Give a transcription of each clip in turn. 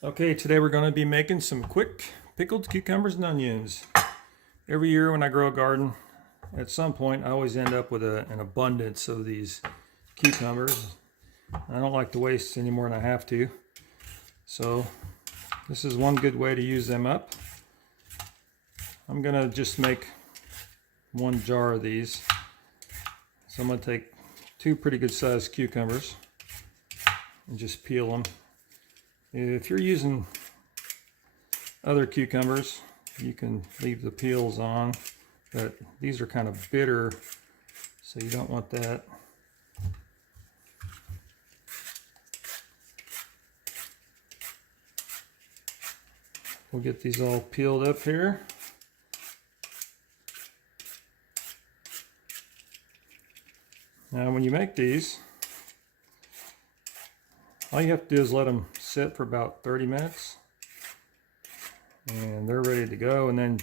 Okay, today we're going to be making some quick pickled cucumbers and onions. Every year when I grow a garden, at some point I always end up with an abundance of these cucumbers. I don't like to waste any more than I have to. So this is one good way to use them up. I'm going to just make one jar of these. So I'm going to take two pretty good sized cucumbers and just peel them. If you're using other cucumbers, you can leave the peels on, but these are kind of bitter, so you don't want that. We'll get these all peeled up here. Now when you make these, all you have to do is let them sit for about 30 minutes and they're ready to go, and then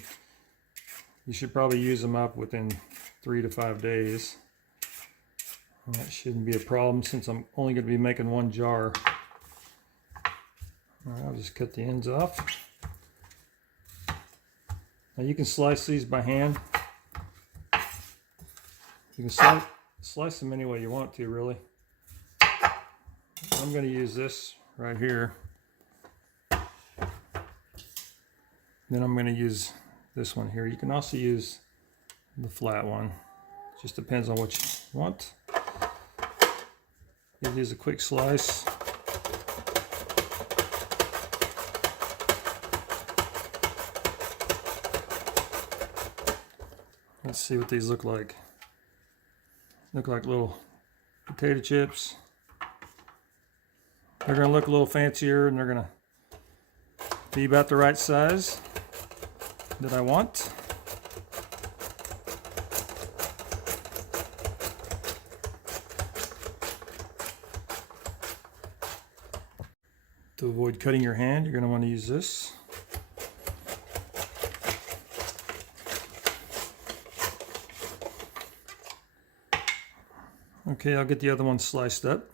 you should probably use them up within 3 to 5 days. And that shouldn't be a problem since I'm only going to be making one jar. I'll just cut the ends off. Now you can slice these by hand. You can slice them any way you want to, really. I'm going to use this right here. Then I'm going to use this one here. You can also use the flat one. It just depends on what you want. Give these a quick slice. Let's see what these look like. Look like little potato chips. They're going to look a little fancier, and they're going to be about the right size that I want. To avoid cutting your hand, you're going to want to use this. Okay, I'll get the other one sliced up.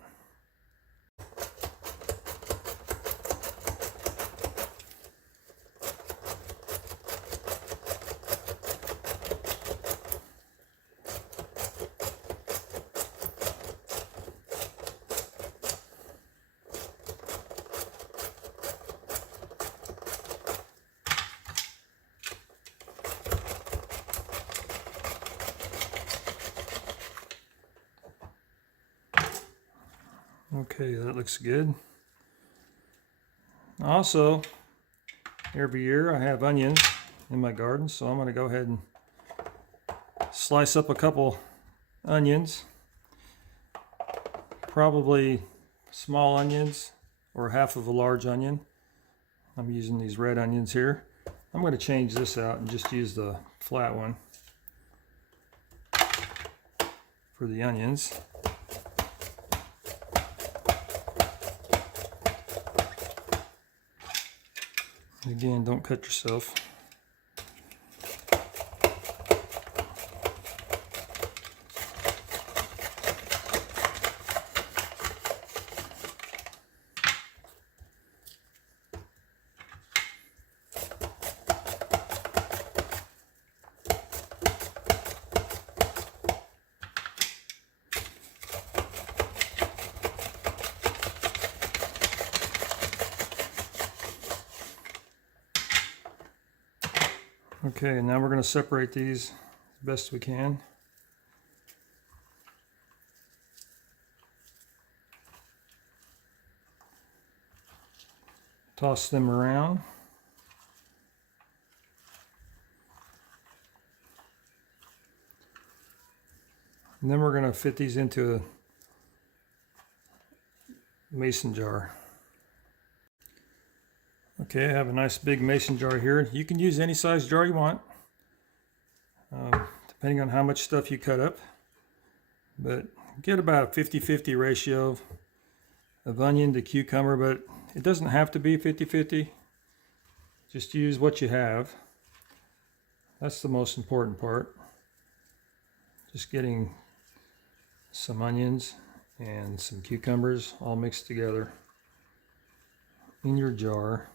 Okay, that looks good. Also, every year I have onions in my garden, so I'm going to go ahead and slice up a couple onions. Probably small onions or half of a large onion. I'm using these red onions here. I'm going to change this out and just use the flat one for the onions. Again, don't cut yourself. Okay, now we're going to separate these as best we can. Toss them around. And then we're going to fit these into a mason jar. Okay, I have a nice big mason jar here. You can use any size jar you want, depending on how much stuff you cut up. But get about a 50-50 ratio of onion to cucumber, but it doesn't have to be 50-50. Just use what you have. That's the most important part. Just getting some onions and some cucumbers all mixed together. in your jar.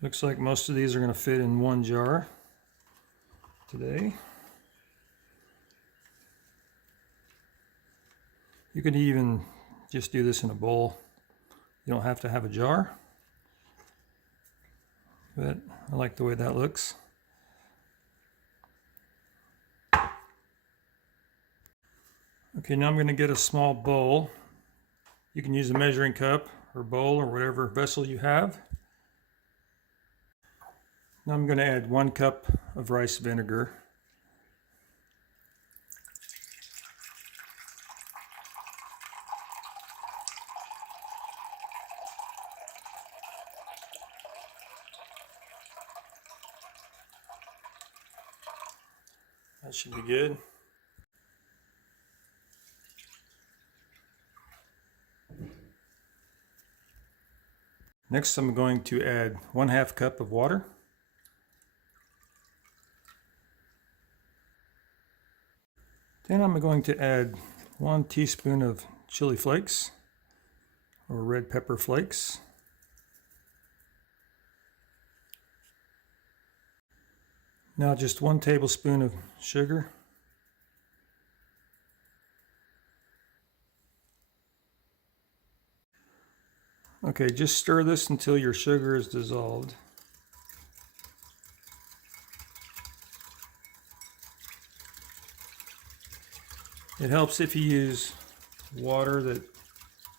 Looks like most of these are going to fit in one jar today. You could even just do this in a bowl. You don't have to have a jar, but I like the way that looks. Okay, now I'm going to get a small bowl. You can use a measuring cup or bowl or whatever vessel you have. Now I'm going to add 1 cup of rice vinegar. That should be good. Next, I'm going to add 1/2 cup of water. Then I'm going to add 1 teaspoon of chili flakes or red pepper flakes. Now just 1 tablespoon of sugar. Okay, just stir this until your sugar is dissolved. It helps if you use water that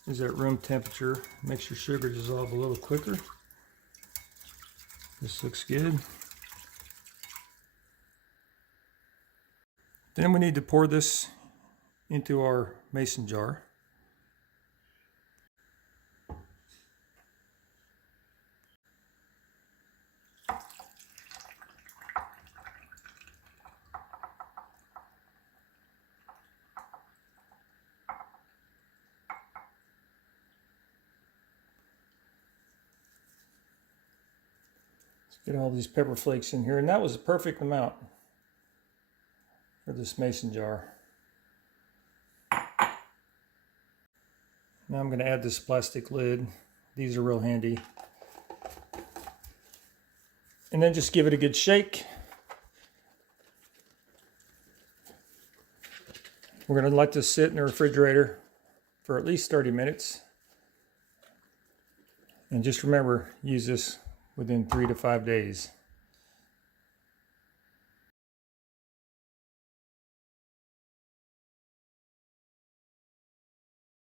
is at room temperature. It makes your sugar dissolve a little quicker. This looks good. Then we need to pour this into our mason jar. Get all these pepper flakes in here, and that was a perfect amount for this mason jar. Now I'm going to add this plastic lid. These are real handy. And then just give it a good shake. We're going to let this sit in the refrigerator for at least 30 minutes. And just remember, use this within 3 to 5 days.